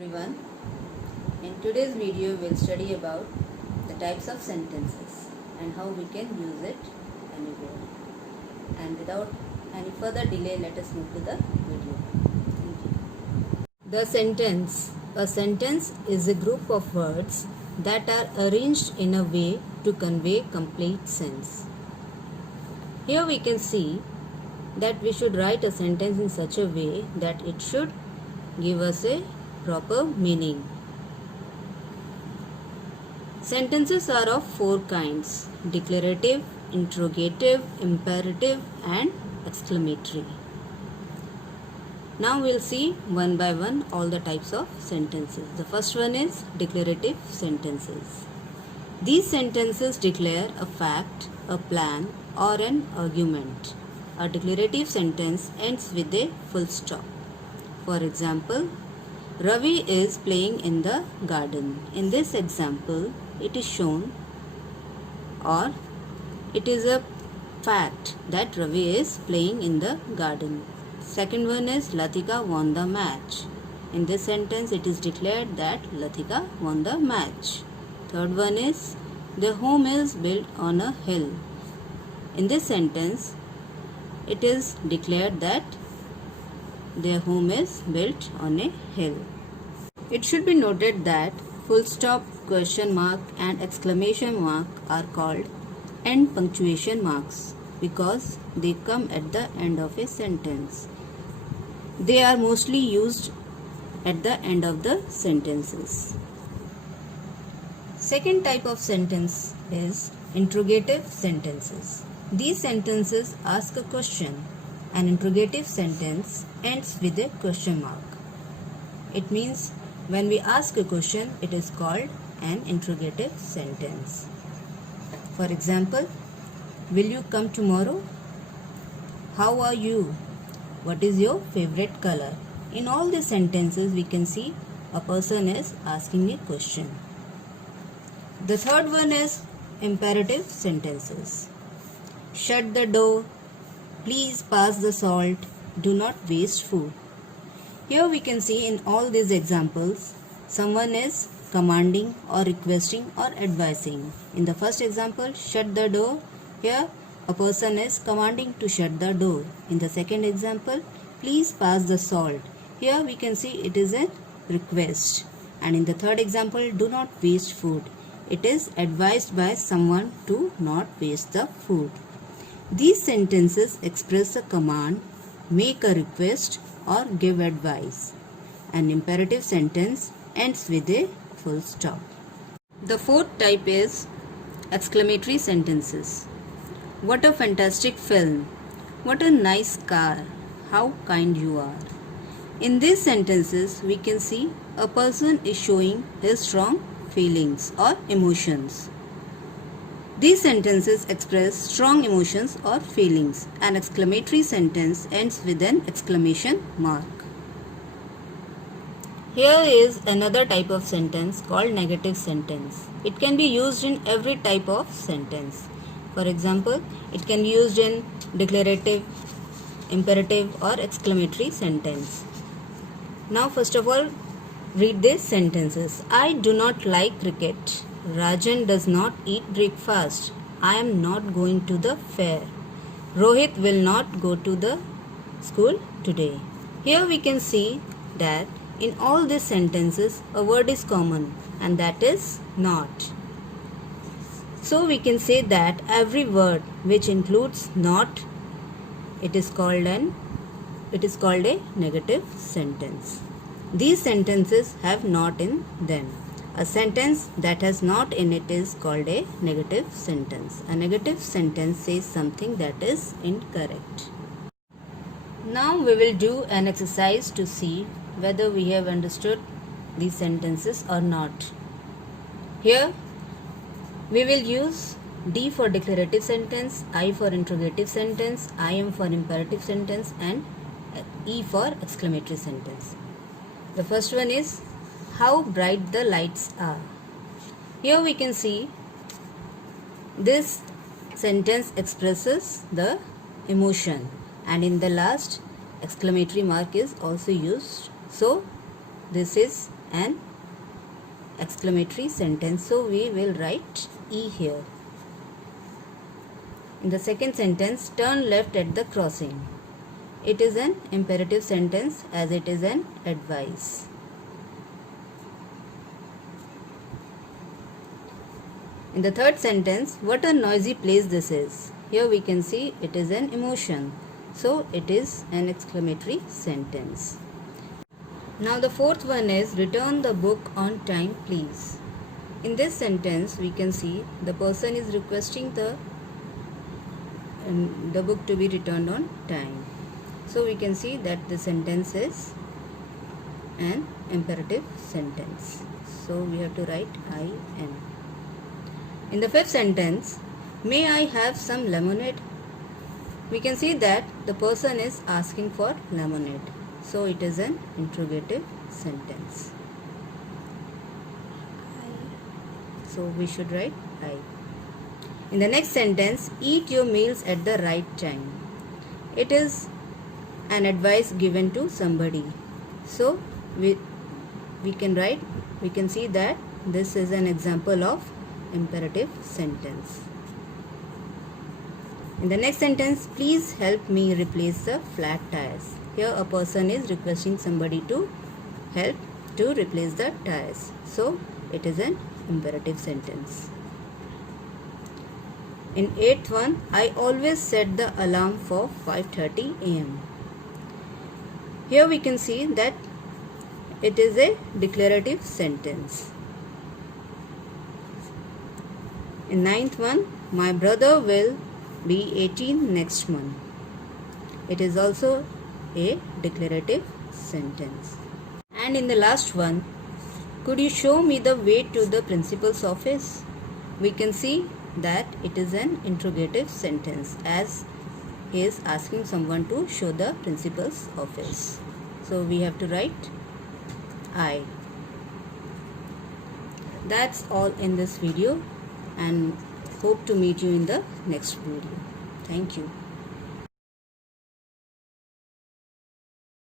Everyone, in today's video we'll study about the types of sentences and how we can use it anywhere. And without any further delay, let us move to the video. Thank you. The sentence. A sentence is a group of words that are arranged in a way to convey complete sense. Here we can see that we should write a sentence in such a way that it should give us a proper meaning. Sentences are of four kinds: declarative, interrogative, imperative and exclamatory. Now we'll see one by one all the types of sentences. The first one is declarative sentences. These sentences declare a fact, a plan or an argument. A declarative sentence ends with a full stop. For example, Ravi is playing in the garden. In this example, it is shown or it is a fact that Ravi is playing in the garden. Second one is Latika won the match. In this sentence, it is declared that Latika won the match. Third one is the home is built on a hill. In this sentence, it is declared that their home is built on a hill. It should be noted that full stop, question mark and exclamation mark are called end punctuation marks because they come at the end of a sentence. They are mostly used at the end of the sentences. Second type of sentence is interrogative sentences. These sentences ask a question. An interrogative sentence ends with a question mark. It means when we ask a question, it is called an interrogative sentence. For example, will you come tomorrow? How are you? What is your favorite color? In all these sentences, we can see a person is asking a question. The third one is imperative sentences. Shut the door. Please pass the salt. Do not waste food. Here we can see in all these examples, someone is commanding or requesting or advising. In the first example, shut the door. Here a person is commanding to shut the door. In the second example, please pass the salt. Here we can see it is a request. And in the third example, do not waste food. It is advised by someone to not waste the food. These sentences express a command, make a request or give advice. An imperative sentence ends with a full stop. The fourth type is exclamatory sentences. What a fantastic film. What a nice car. How kind you are. In these sentences, we can see a person is showing his strong feelings or emotions. These sentences express strong emotions or feelings. An exclamatory sentence ends with an exclamation mark. Here is another type of sentence called negative sentence. It can be used in every type of sentence. For example, it can be used in declarative, imperative or exclamatory sentence. Now first of all, read these sentences. I do not like cricket. Rajan does not eat breakfast. I am not going to the fair. Rohit will not go to the school today. Here we can see that in all these sentences a word is common and that is not. So we can say that every word which includes not, it is called a negative sentence. These sentences have not in them. A sentence that has not in it is called a negative sentence. A negative sentence says something that is incorrect. Now we will do an exercise to see whether we have understood these sentences or not. Here we will use D for declarative sentence, I for interrogative sentence, IM for imperative sentence and E for exclamatory sentence. The first one is how bright the lights are. Here we can see this sentence expresses the emotion and in the last exclamatory mark is also used. So this is an exclamatory sentence, so we will write E here. In the second sentence, turn left at the crossing. It is an imperative sentence as it is an advice. In the third sentence, what a noisy place this is. Here we can see it is an emotion, so it is an exclamatory sentence. Now the fourth one is return the book on time please. In this sentence we can see the person is requesting the book to be returned on time. So we can see that the sentence is an imperative sentence. So we have to write I am. In the fifth sentence, may I have some lemonade? We can see that the person is asking for lemonade. So it is an interrogative sentence. So we should write I. In the next sentence, eat your meals at the right time. It is an advice given to somebody. So we can see that this is an example of imperative sentence. In the next sentence, please help me replace the flat tires. Here a person is requesting somebody to help to replace the tires. So it is an imperative sentence. In eighth one, I always set the alarm for 5:30 a.m. Here we can see that it is a declarative sentence. In ninth one, my brother will be 18 next month. It is also a declarative sentence. And in the last one, could you show me the way to the principal's office? We can see that it is an interrogative sentence as he is asking someone to show the principal's office. So we have to write I. That's all in this video, and hope to meet you in the next video. Thank you.